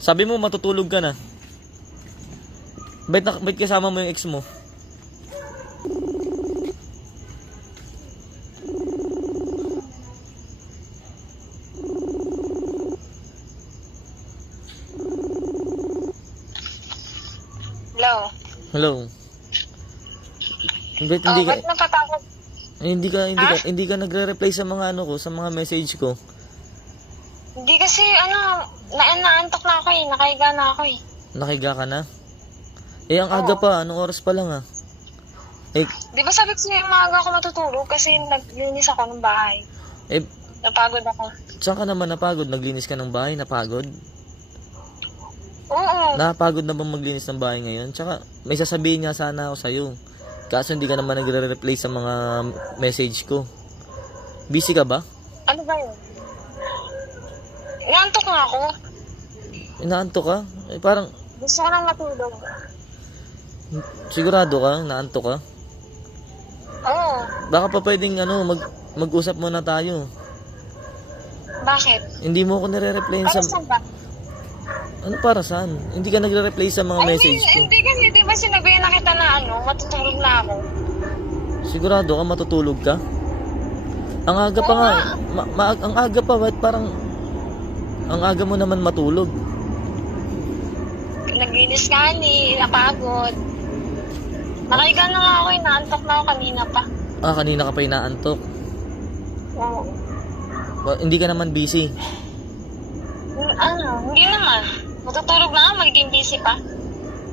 Sabi mo matutulog ka na. Ba't kasama mo yung ex mo? Hello? Hello. Ba't hindi ka Ba't natatakot? hindi ka nagre-reply sa mga ano ko, sa mga message ko? Hindi kasi, naantok na ako eh. Nakahiga na ako eh. Nakiga ka na? Eh, ang aga pa. Anong oras pa lang ah? Eh, Di ba sabi ko sa'yo, maaga ako matutulog kasi naglinis ako ng bahay. eh, Napagod ako. saan ka naman napagod? Naglinis ka ng bahay? Napagod? Oo. Napagod na bang maglinis ng bahay ngayon? Tsaka, may sasabihin nga sana ako sa'yo. Kaso hindi ka naman nagre-reply sa mga message ko. Busy ka ba? Ano ba yun? Inaantok nga ako. Inaantok ka? Eh, parang, Gusto ko nang matulog. sigurado ka? Naantok ka? Oo. Baka pa pwedeng mag-usap muna tayo. Bakit? Hindi mo ako nire-reply sa... Para saan ba? Ano para saan? Hindi ka nagre-reply sa mga message ko. Hindi kasi, di ba sinabihan na kita na matutulog na ako? Sigurado ka matutulog ka? Ang aga pa nga. Ang aga pa. Ba't parang... Ang aga mo naman matulog. Naglinis ka ni, napagod. Nakahiga na nga ako, inaantok na ako kanina pa. Ah, kanina ka pa inaantok. Oo. Hindi ka naman busy. Hindi naman. Matutulog na nga, magiging busy pa.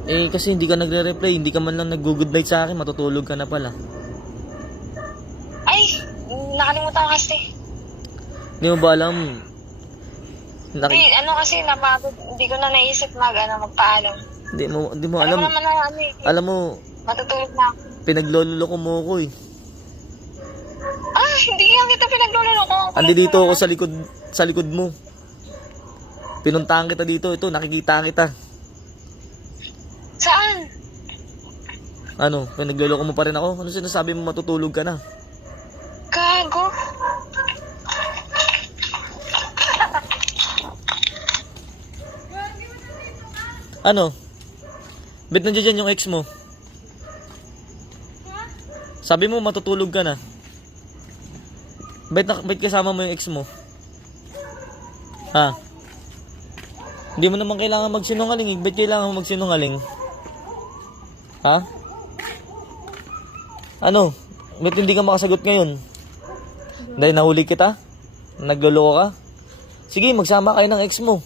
Eh, kasi hindi ka nagre-reply. Hindi ka man lang nag-good night sa akin. Matutulog ka na pala. Ay, nakalimutan ko kasi. Hindi mo ba alam? Hindi, kasi napagod. Hindi ko na naisip magpaalam. Hindi mo alam. Alam naman na Alam mo, matutulog na ako. pinagloloko mo ko eh. Hindi nga kita pinagluloko. Andi dito ako sa likod mo. Pinuntahan kita dito. Ito, nakikita kita. Saan? Ano, pinagloloko mo pa rin ako? Ano sinasabi mo matutulog ka na? Gago. Ano? Ba't nandiyan yung ex mo? Sabi mo matutulog ka na. Ba't kasama mo yung ex mo? Ha? Hindi mo naman kailangan magsinungaling. Ba't kailangan mo magsinungaling? Ha? Ano? Ba't hindi ka makasagot ngayon? Dahil nahuli kita? Nagloloko ka? Sige, magsama kayo ng ex mo.